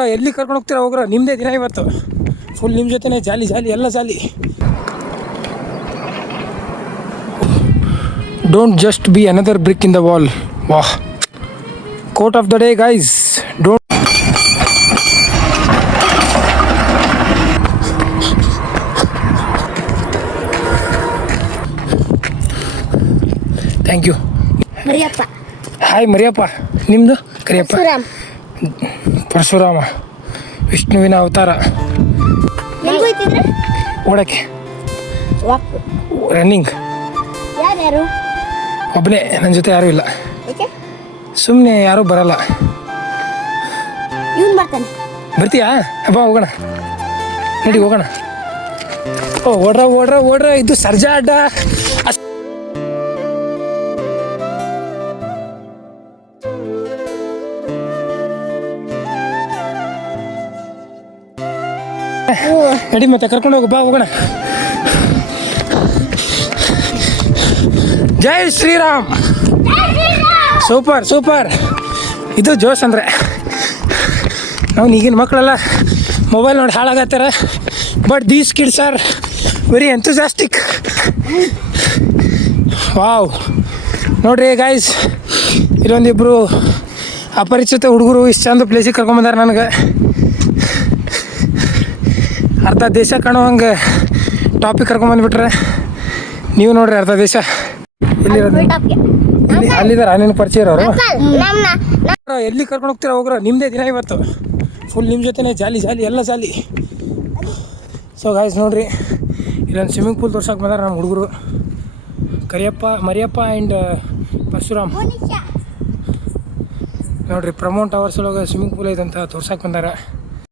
ಎಲ್ಲಿ ಕರ್ಕೊಂಡು ಹೋಗ್ತೀರಾ ಹೋಗ್ರ, ನಿಮ್ಮದೇ ದಿನ ಇವತ್ತು. ಫುಲ್ ನಿಮ್ಮ ಜೊತೆನೇ ಜಾಲಿ ಜಾಲಿ ಎಲ್ಲ jolly. Don't just be another brick in the wall. Wow, quote of the day guys. Don't thank you. Mariyappa. Hi Mariyappa. ನಿಮ್ಮದು ಕರಿಯಪ್ಪ. ಪರಶುರಾಮ, ವಿಷ್ಣುವಿನ ಅವತಾರ. ಓಡಕ್ಕೆ, ರನ್ನಿಂಗ್. ಯಾರ್ಯಾರು? ಒಬ್ಬನೇ, ನನ್ನ ಜೊತೆ ಯಾರೂ ಇಲ್ಲ. ಸುಮ್ಮನೆ ಯಾರೂ ಬರಲ್ಲ. ಇವನು ಬರ್ತಾನೆ. ಬರ್ತೀಯಾ? ಬಾ ಹೋಗೋಣ, ನಡಿ ಹೋಗೋಣ. ಓ ಓಡ್ರ ಓಡ್ರ ಓಡ್ರ, ಇದು ಸರ್ಜಾ ಅಡ್ಡ. ನಡಿ ಮತ್ತೆ ಕರ್ಕೊಂಡು ಹೋಗು, ಬಾ ಹೋಗೋಣ. ಜೈ ಶ್ರೀರಾಮ್. Super super. ಇದು ಜೋಶ್ ಅಂದರೆ. ನಾವು ಈಗಿನ ಮಕ್ಕಳೆಲ್ಲ ಮೊಬೈಲ್ ನೋಡಿ ಹಾಳಾಗತ್ತಾರ. But these kids are very enthusiastic. Wow, ನೋಡ್ರಿ ಗೈಸ್, ಇಲ್ಲೊಂದಿಬ್ಬರು ಅಪರಿಚಿತ ಹುಡುಗರು ಇಷ್ಟು ಚಂದ ಪ್ಲೇಸಿಗೆ ಕರ್ಕೊಂಬಂದಾರೆ ನನಗೆ. ಅರ್ಧ ದೇಶ ಕಾಣೋ ಹಂಗೆ ಟಾಪಿಕ್ ಕರ್ಕೊಂಬಂದ್ಬಿಟ್ರೆ. ನೀವು ನೋಡ್ರಿ ಅರ್ಧ ದೇಶ ಎಲ್ಲಿರೋದು. ಅಲ್ಲಿದಾರ ನಿನ್ನ ಪರಿಚಯ ಇರೋರು. ಎಲ್ಲಿ ಕರ್ಕೊಂಡು ಹೋಗ್ತೀರಾ ಹೋಗ್ರ, ನಿಮ್ಮದೇ ದಿನ ಇವತ್ತು. ಫುಲ್ ನಿಮ್ಮ ಜೊತೆನೇ ಜಾಲಿ ಜಾಲಿ ಎಲ್ಲ ಜಾಲಿ. ಸೊ ಗಾಯ್ಸ್ ನೋಡ್ರಿ, ಇಲ್ಲೊಂದು ಸ್ವಿಮ್ಮಿಂಗ್ ಪೂಲ್ ತೋರ್ಸಕ್ಕೆ ಬಂದಾರ ನಮ್ಮ ಹುಡುಗರು. ಕರಿಯಪ್ಪ, ಮರಿಯಪ್ಪ ಆ್ಯಂಡ್ ಪರಶುರಾಮ್. ನೋಡ್ರಿ, ಪ್ರಮೋಟ್ ಟವರ್ಸ್ ಒಳಗೆ ಸ್ವಿಮ್ಮಿಂಗ್ ಪೂಲ್ ಐತಂತ ತೋರ್ಸಕ್ಕೆ ಬಂದಾರ.